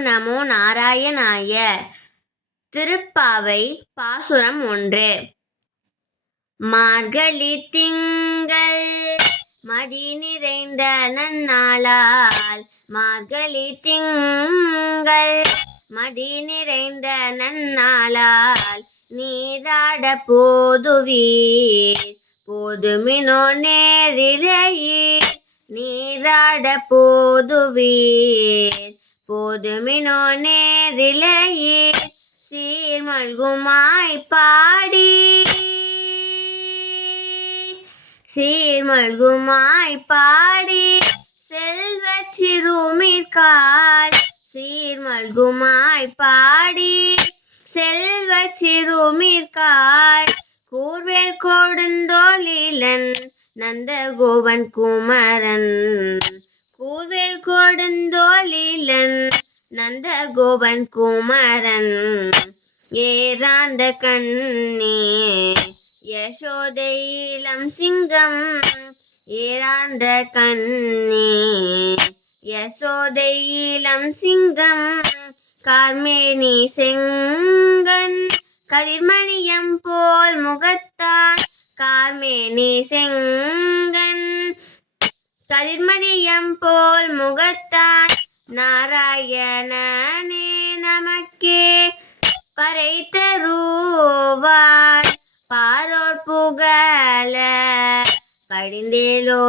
ஓம் நமோ நாராயணாய. திருப்பாவை பாசுரம் 1. மார்கழி திங்கள் மதி நிறைந்த நன்னாளால், மார்கழி திங்கள் மதி நிறைந்த நன்னாளால், நீராட போதுவீர் போதுமினோ நேரிழையீர், நீராட போதுவீர் போதுமினோ நேரிழையீர், சீர்மல்குமாய் பாடி சீர்மல்குமாய் பாடி செல்வச் சிறுமிர்காள், சீர்மல்குமாய் பாடி செல்வச் சிறுமிர்காள், கூர்வேல் கொடுந்தோளிலன் நந்தகோபன் குமரன், கூர்வேல் கொடுந்தோளிலன் நந்தகோபன் குமரன், ஏராந்த கண்ணே யசோதை இளம் சிங்கம், ஏராந்த கண்ணே யசோதை இளம் சிங்கம், கார்மேனி செங்கண் கதிர்மணியம் போல் முகத்தான், கார்மேனி செங்கண் கதிர்மணியம் போல் முகத்தான், நாராயணனே நமக்கே பறை தருவார், பாரோர் புகழ படிந்தேலோரெம்பாவாய்.